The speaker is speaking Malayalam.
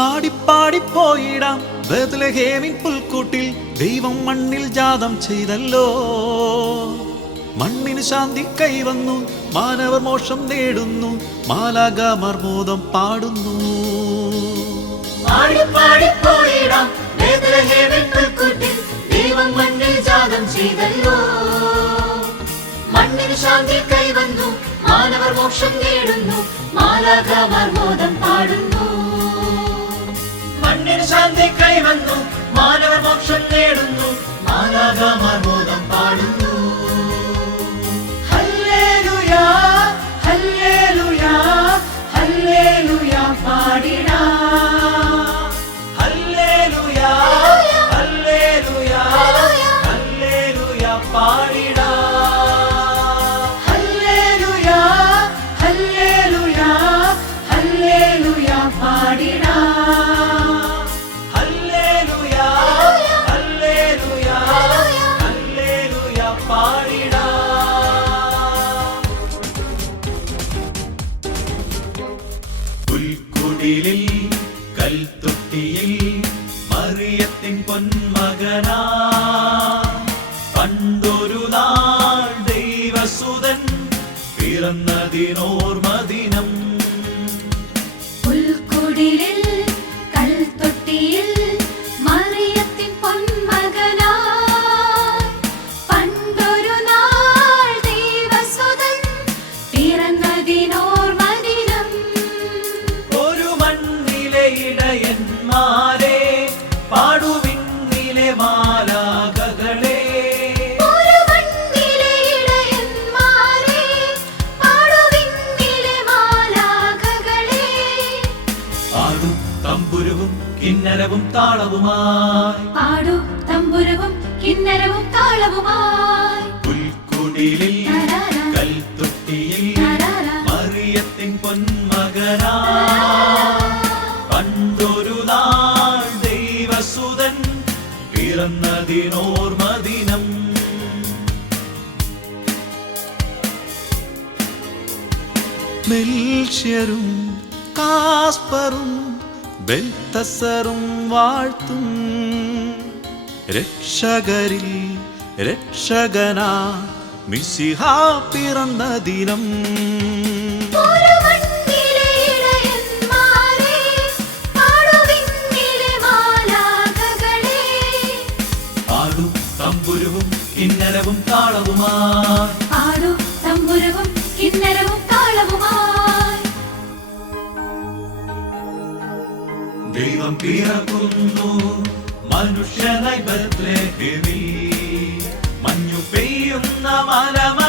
ആടിപ്പാടിപ്പോയിടാം ബേത്ലഹേമിൻ പുൽക്കൂട്ടിൽ ദൈവം മണ്ണിൽ ജാതം ചെയ്തല്ലോ. മണ്ണിന് ശാന്തി കൈവന്നു, മാനവർ മോക്ഷം നേടുന്നു, മാലാഖമാർ മോദം പാടുന്നു. ആടിപ്പാടിപ്പോയിടാം ബേത്ലഹേമിൻ പുൽക്കൂട്ടിൽ ദൈവം മണ്ണിൽ ജാതം ചെയ്തല്ലോ. മണ്ണിന് ശാന്തി കൈവന്നു, മാനവർ മോക്ഷം നേടുന്നു, മാലാഖമാർ മോദം പാടുന്നു. മണ്ണിന് ശാന്തി കൈവന്നു, മാനവർ മോക്ഷം നേടുന്നു, മാലാഖമാർ മോദം പാടുന്നു. ഹല്ലേലൂയാ ഹല്ലേലൂയാ ഹല്ലേലൂയാ പാടിടാം. ഹല്ലേലൂയാ ഹല്ലേലൂയാ ഹല്ലേലൂയാ പാടിടാം. ഹല്ലേലൂയാ ഹല്ലേലൂയാ ഹല്ലേലൂയാ പാടിടാം. ഹല്ലേലൂയാ ഹല്ലേലൂയാ ഹല്ലേലൂയാ പാടിടാം. പുൽക്കുടിലിൽ കൽത്തൊട്ടിയിൽ മറിയത്തിൻ പൊന്മകനാ, പണ്ടൊരു നാൾ ദൈവസുതൻ പിറന്നതിനോർമദിനം. പുൽക്കുടിലിൽ കൽത്തൊട്ടിയിൽ മറിയത്തിൻ പൊന്മകനായി, പണ്ടൊരു നാൾ ദൈവസുതൻ പിറന്നതിനോർമദിനം. ഒരു മണ്ണിലെ ഇടയന്മാരെ, പാടുവിണ്ണിലെ മാലാഖകളെ. ഒരു മണ്ണിലെ ഇടയന്മാരെ, പാടുവിണ്ണിലെ മാലാഖകളെ. പാടും തമ്പുരുവും കിന്നരവും താളവുമായി, പാടു തമ്പുരവും കിന്നരവും താളവുമായി. പുൽക്കുടിലിൽ കൽത്തൊട്ടിയിൽ മറിയത്തിൻ പൊന്മകനാ, പണ്ടൊരു നാൾ ദൈവസുതൻ പിറന്നതിനോർമദിനം. മെൽഷ്യരും കാസ്പറും ബെൽതസ്സറും വാഴ്ത്തും, രക്ഷകരിൽ രക്ഷകനാ മിശിഹാ പിറന്ന ദിനം. ഒരു മണ്ണിലെ ഇടയന്മാരെ, പാടുവിണ്ണിലെ മാലാഖകളെ. പാടും തമ്പുരുവും കിന്നരവും താളവുമായി, പാടു തമ്പുരവും കിന്നരവും താളവുമായി. ദൈവം പിറക്കുന്നു മനുഷ്യനായി ബേത്ലഹേമിൽ, മഞ്ഞു പെയ്യുന്ന മലമ